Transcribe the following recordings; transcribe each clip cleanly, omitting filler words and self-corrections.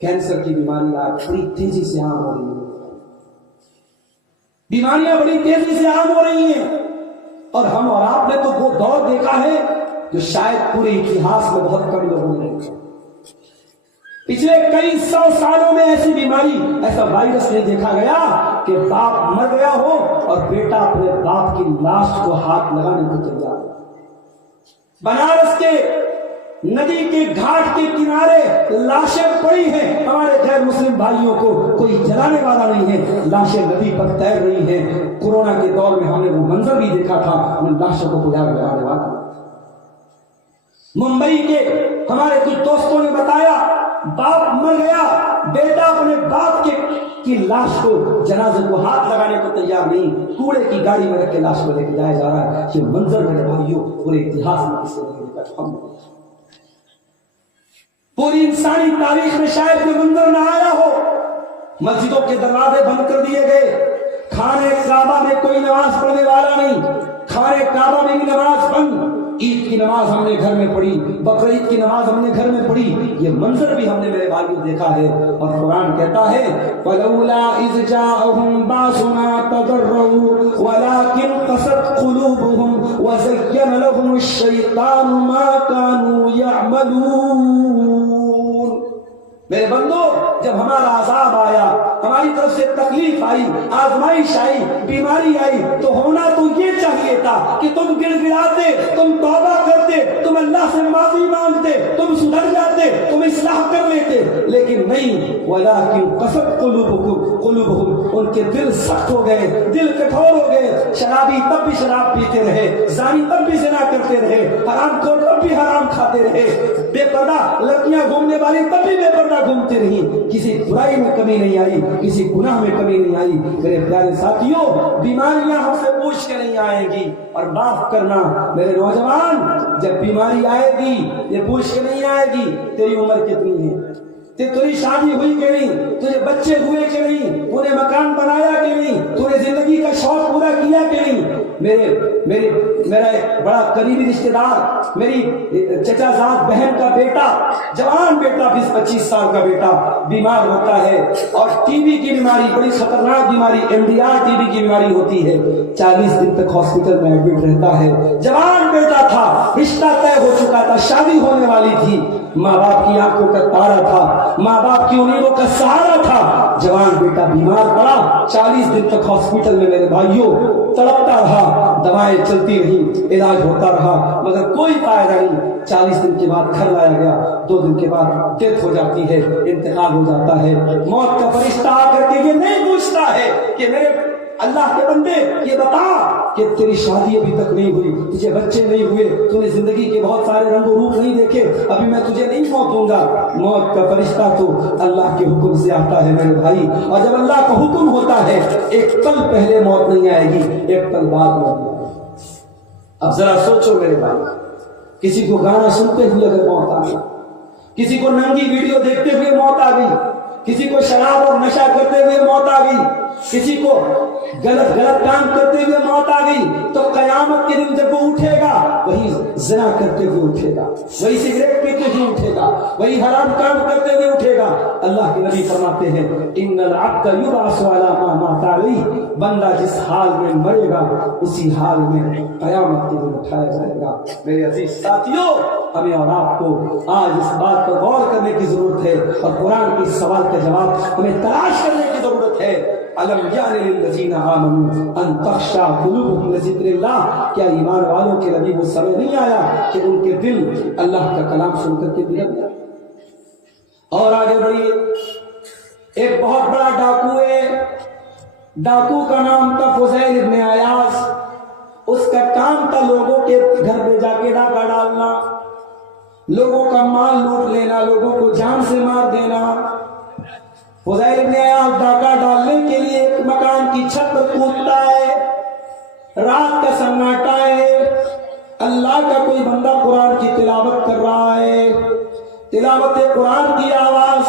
Cancer की बीमारी आज बड़ी तेजी से आम हो रही है, बीमारियां बड़ी तेजी से आम हो रही हैं। और हम और आपने तो वो दौर देखा है जो शायद पूरे इतिहास में बहुत कम लोगों ने देखा। पिछले कई 100 सालों में ऐसी बीमारी, ऐसा वायरस नहीं देखा गया कि बाप मर गया हो और बेटा अपने बाप की लाश को हाथ लगाने को तैयार। बनारस के नदी के घाट के किनारे लाशें पड़ी हैं, हमारे गैर मुस्लिम भाइयों को कोई जलाने वाला नहीं है, लाशें नदी पर तैर रही हैं। कोरोना के दौर में हमने वो मंजर भी देखा था, उन लाशों को गुजार लगाने वाला। मुंबई के हमारे कुछ दोस्तों ने बताया, बाप मर गया, बेटा अपने बाप की लाश को, जनाजे को हाथ लगाने को तैयार नहीं, कूड़े की गाड़ी में रख के लाश को लेके जाया जा रहा है। ये मंजर मेरे भाइयों पूरे इतिहास में किसी ने देखा, हम पूरी इंसानी तारीख में शायद ये मंजर ना आया हो। मस्जिदों के दरवाजे बंद कर दिए गए, खाने काबा में कोई नमाज पढ़ने वाला नहीं, खाने काबा में भी नमाज बंद। ईद की नमाज हमने घर में पढ़ी, बकरीद की नमाज हमने घर में पढ़ी, ये मंजर भी हमने मेरे भाइयों देखा है। और कुरान कहता है फलौला इज़ जाअहुम बासुना तदर्रू वलाकिन क़सत क़ुलूबुहुम व ज़य्यन लहुमुश शैतानु मा कानू यअमलून। मेरे बंदो, जब हमारा अज़ाब आया, हमारी तरफ से तकलीफ आई, आजमाइश आई, बीमारी आई, तो होना तो ये चाहिए था कि तुम गिड़गिड़ाते, तुम तौबा करते, तुम अल्लाह से माफी मांगते, तुम सुधर जाते, तुम इस्लाह कर लेते। लेकिन नहीं, वलाकिन क़सत क़ुलूबुहुम, उनके दिल सख्त हो गए, दिल कठोर हो गए। शराबी तब भी शराब पीते रहे, ज़ानी तब भी ज़िना करते रहे, हरामखोर तब भी हराम खाते रहे, बेपर्दा लड़कियां घूमने वाली तब भी बेपर्दा घूमती रही। किसी बुराई में कमी नहीं आई, किसी गुनाह में कमी नहीं आई। मेरे प्यारे साथियों, बीमारियां हमसे पूछ के नहीं आएगी। और माफ करना मेरे नौजवान, जब बीमारी आएगी ये पूछ के नहीं आएगी तेरी उम्र कितनी है, तेरी शादी हुई कि नहीं, तुझे बच्चे हुए कि नहीं, तूने मकान बनाया कि नहीं, तूने जिंदगी का शौक पूरा किया कि नहीं। मेरा एक बड़ा करीबी रिश्तेदार, मेरी चचाजाद बहन का बेटा, जवान बेटा, 20-25 साल का बेटा बीमार होता है और टीबी की बीमारी, बड़ी खतरनाक बीमारी, MDR टीबी की बीमारी होती है। 40 दिन तक हॉस्पिटल में एडमिट रहता है। जवान बेटा था, रिश्ता तय हो चुका था, शादी होने वाली थी, माँ बाप की आंखों का तारा था, माँ बाप की उम्मीदों का सहारा था। जवान बेटा बीमार पड़ा, 40 दिन तक हॉस्पिटल में मेरे भाइयों तड़पता रहा, दवाएं चलती रही, इलाज होता रहा, मगर कोई फायदा नहीं। 40 दिन के बाद घर लाया गया, 2 दिन के बाद डेथ हो जाती है, इंतकाल हो जाता है। मौत का फरिश्ता आकर के ये नहीं पूछता है कि मेरे अल्लाह के बंदे ये बता कि तेरी शादी अभी तक नहीं हुई, तुझे बच्चे नहीं हुए, तूने जिंदगी के बहुत सारे रंग रूप नहीं देखे, अभी मैं तुझे नहीं मौत दूंगा। मौत का फरिश्ता तो अल्लाह के हुक्म से आता है मेरे भाई, और जब अल्लाह का हुक्म होता है, एक पल पहले मौत नहीं आएगी, एक पल बाद मौत आएगी। अब जरा सोचो मेरे भाई, किसी को गाना सुनते हुए अगर मौत आ गई, किसी को नंगी वीडियो देखते हुए मौत आ गई, किसी को शराब और नशा करते हुए मौत आ गई, किसी को गलत काम करते हुए मौत आ गई, तो कयामत के दिन जब वो उठेगा, वही ज़िना करते हुए उठेगा, वही सिगरेट पीते हुए उठेगा, वही हराम काम करते हुए उठेगा। अल्लाह के नबी फरमाते हैं, इन्नल अब्द युबअसु अला मा माता अलैहि, बंदा जिस हाल में मरेगा उसी हाल में कयामत के दिन उठाया जाएगा। मेरे अजीज साथियों, हमें और आपको आज इस बात पर गौर करने की जरूरत है, और कुरान के सवाल का जवाब हमें तलाश करने की जरूरत है। अलम यानि लिल्लज़ीना आमनू अन तख़शा क़ुलूबुहुम लिज़िक्रिल्लाह, क्या ईमान वालों के नबी वो समय नहीं आया कि उनके दिल अल्लाह का कलाम सुनकर के बिगड़ गया। और आगे बढ़िए, एक बहुत बड़ा डाकू है, डाकू का नाम था फुज़ैल इब्न अयाज़। उसका काम था लोगों के घर पे जाके डाका डालना, लोगों का माल लूट लेना, लोगों को जान से मार देना। फुज़ैल इब्न अयाज़ डाका डालने के लिए एक मकान की छत पर कूदता है, रात का सन्नाटा है, अल्लाह का कोई बंदा कुरान की तिलावत कर रहा है, तिलावत कुरान की आवाज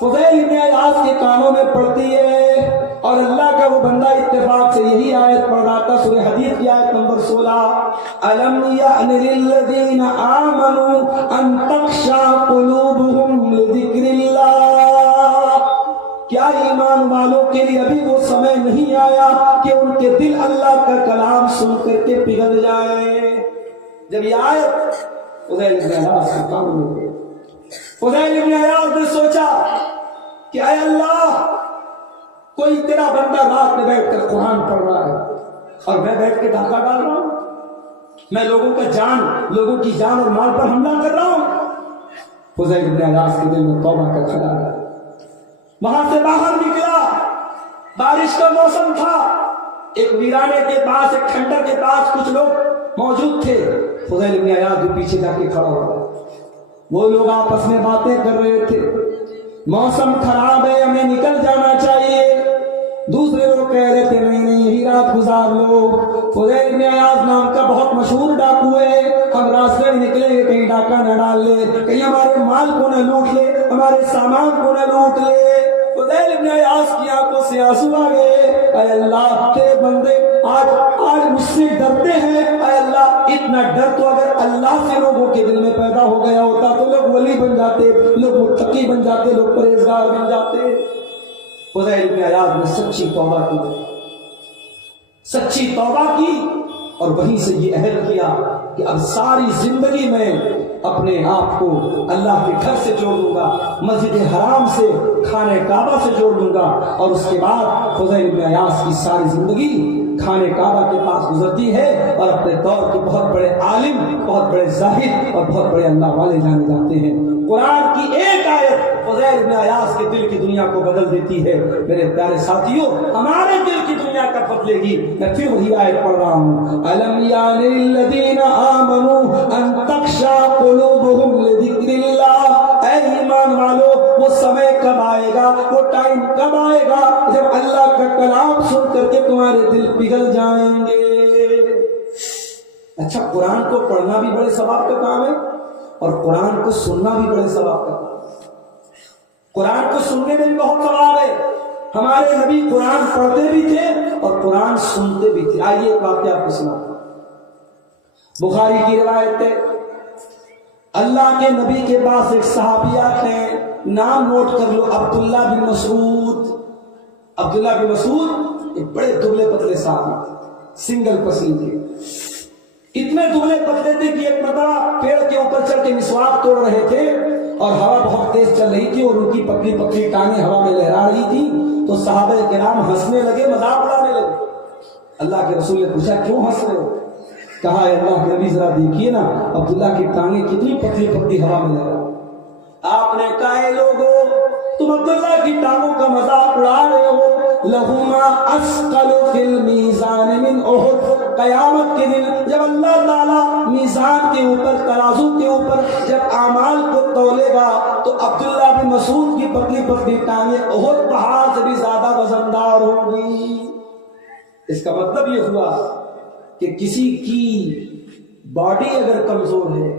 फुज़ैल इब्न अयाज़ के कानों में पड़ती है, और अल्लाह का वो बंदा इत्तेफाक से यही आयत पढ़ रहा था, सूरह हदीद की आयत नंबर 16, अलम यानि लिल्लज़ीना आमनू अन तख़शा क़ुलूबुहुम लिज़िक्रिल्लाह। کیا ایمان والوں کے لیے ابھی وہ سمے نہیں آیا کہ ان کے دل اللہ کا کلام سن کر کے پگھل جائے؟ جب یہ آیت فضیل بن عیاض کے کانوں میں گئی، فضیل بن عیاض نے سوچا کہ اے اللہ، کوئی تیرا بندہ رات میں بیٹھ کر قرآن پڑھ رہا ہے اور میں بیٹھ کے ڈاکہ ڈال رہا ہوں، میں لوگوں کی جان اور مال پر حملہ کر رہا ہوں۔ فضیل بن عیاض کے دل میں توبہ کا خیال آیا، وہاں سے باہر نکلا، بارش کا موسم تھا، ایک ویرانے کے پاس، ایک کھنڈر کے پاس کچھ لوگ موجود تھے۔ فضیل بن عیاض بھی پیچھے جا کے کھڑا ہوا، وہ لوگ آپس میں باتیں کر رہے تھے، موسم خراب ہے، ہمیں نکل جانا چاہیے۔ دوسرے لوگ کہہ رہے تھے نہیں نہیں، یہی رات گزار لو، فضیل بن عیاض نام کا بہت مشہور ڈاکو ہے، ہم راستے میں نکلیں گے کہیں ڈاکہ نہ ڈال لے، کہیں ہمارے مال کو نہ لوٹ لے، ہمارے سامان کو نہ لوٹ لے۔ فضیل بن عیاض کی آنکھوں سے آنسو آ گئے، اے اللہ تیرے بندے آج مجھ سے ڈرتے ہیں، اے اللہ اتنا ڈر تو اگر اللہ سے لوگوں کے دل میں پیدا ہو گیا ہوتا تو لوگ ولی بن جاتے، لوگ متقی بن جاتے، لوگ پرہیزگار بن جاتے۔ فضیل بن عیاض نے سچی توبہ کی اور وہیں سے یہ عہد کیا کہ اب ساری زندگی میں اپنے آپ کو اللہ کے گھر سے جوڑ دوں گا، مسجد حرام سے، خانہ کعبہ سے جوڑ دوں گا۔ اور اس کے بعد فضیل بن عیاض کی ساری زندگی خانہ کعبہ کے پاس گزرتی ہے اور اپنے دور کے بہت بڑے عالم، بہت بڑے زاہد اور بہت بڑے اللہ والے جانے جاتے ہیں۔ قرآن کی ایک آیت فضیل بن عیاض کے دل کی دنیا کو بدل دیتی ہے۔ میرے پیارے ساتھیوں، ہمارے دل کی دنیا کب بدلے گی؟ میں پھر وہی آیت پڑھ رہا ہوں، أَلَمْ يَعْنِ لِلَّذِينَ آمَنُوا أَن تَخْشَعَ قُلُوبُهُمْ لِذِكْرِ اللَّهِ۔ اے ایمان والو، وہ سمے کب آئے گا، وہ ٹائم کب آئے گا جب اللہ کا کلام سن کر کے تمہارے دل پگھل جائیں گے؟ اچھا، قرآن کو پڑھنا بھی بڑے ثواب کا کام ہے اور قرآن کو سننا بھی بڑے ثواب کا کام ہے۔ قرآن کو سننے میں بھی بہت ثواب ہے۔ ہمارے نبی قرآن پڑھتے بھی تھے اور قرآن سنتے بھی تھے۔ آئیے ایک واقعہ آپ کو سناتا ہوں، بخاری کی روایت ہے۔ اللہ کے نبی کے پاس ایک صحابی آتے ہیں، نام نوٹ کر لو، عبداللہ بن مسعود۔ عبداللہ بن مسعود ایک بڑے دبلے پتلے صحابی، سنگل پسین کے، اتنے دبلے پتلے تھے کہ ایک مرتبہ پیڑ کے اوپر چڑھ کے مسواک توڑ رہے تھے اور ہوا بہت تیز چل رہی تھی اور ان کی پتلی پتلی ٹانگیں ہوا میں لہرا رہی تھی، تو صحابہ کرام ہنسنے لگے، مذاق اڑانے لگے۔ اللہ کے رسول نے پوچھا کیوں ہنس رہے ہو؟ کہا اے اللہ کے نبی ذرا دیکھیے نا، عبداللہ کی ٹانگیں کتنی پتلی پتلی ہوا میں لہرا۔ آپ نے کہا اے لوگو، تم عبداللہ کی ٹانگوں کا مذاق اڑا رہے ہو، لہما اسقل فی المیزان من احد۔ قیامت کے دن جب اللہ تعالیٰ میزان کے اوپر، ترازو کے اوپر جب اعمال کو تولے گا تو عبداللہ بن مسعود کی پتلی پتلی ٹانگیں احد پہاڑ سے بھی زیادہ وزندار ہوں گی۔ اس کا مطلب یہ ہوا کہ کسی کی باڈی اگر کمزور ہے،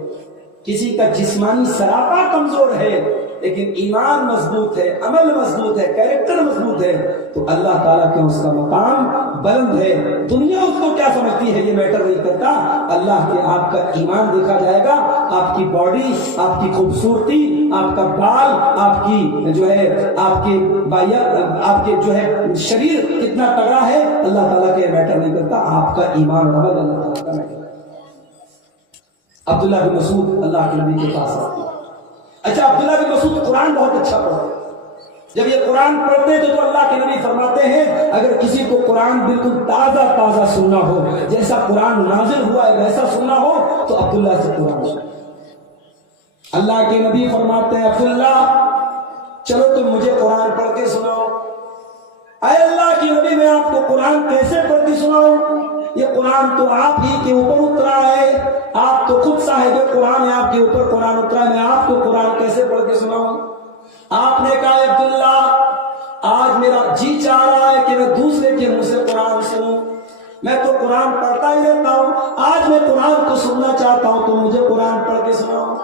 کسی کا جسمانی سراپا کمزور ہے لیکن ایمان مضبوط ہے، عمل مضبوط ہے، کیریکٹر مضبوط ہے، تو اللہ تعالیٰ کے اس کا مقام بلند ہے۔ دنیا اس کو کیا سمجھتی ہے یہ میٹر نہیں کرتا، اللہ کے آپ کا ایمان دیکھا جائے گا، آپ کی باڈی، آپ کی خوبصورتی، آپ کا بال، آپ کی جو ہے آپ کے جو ہے شریر کتنا تگڑا ہے، اللہ تعالیٰ کے میٹر نہیں کرتا، آپ کا ایمان اور عمل اللہ تعالیٰ کا میٹر۔ عبداللہ بن مسعود اللہ کے نبی کے پاس آتے ہیں۔ اچھا، عبداللہ بن مسعود قرآن بہت اچھا پڑھتے، جب یہ قرآن پڑھتے تو اللہ کے نبی فرماتے ہیں اگر کسی کو قرآن بالکل تازہ تازہ سننا ہو، جیسا قرآن نازل ہوا ہے ویسا سننا ہو تو عبداللہ سے قرآن سنو۔ اللہ کے نبی فرماتے ہیں عبداللہ چلو تم مجھے قرآن پڑھ کے سناؤ۔ اے اللہ کے نبی میں آپ کو قرآن کیسے پڑھ کے سناؤں؟ یہ قرآن تو آپ ہی کے اوپر اترا ہے، آپ تو خود صاحب قرآن ہے، آپ کے اوپر قرآن اترا ہے، میں آپ کو قرآن کیسے پڑھ کے سناؤں؟ آپ نے کہا عبداللہ آج میرا جی چاہ رہا ہے کہ میں دوسرے کے منہ سے قرآن سنوں، میں تو قرآن پڑھتا ہی رہتا ہوں، آج میں قرآن کو سننا چاہتا ہوں تو مجھے قرآن پڑھ کے سناؤ۔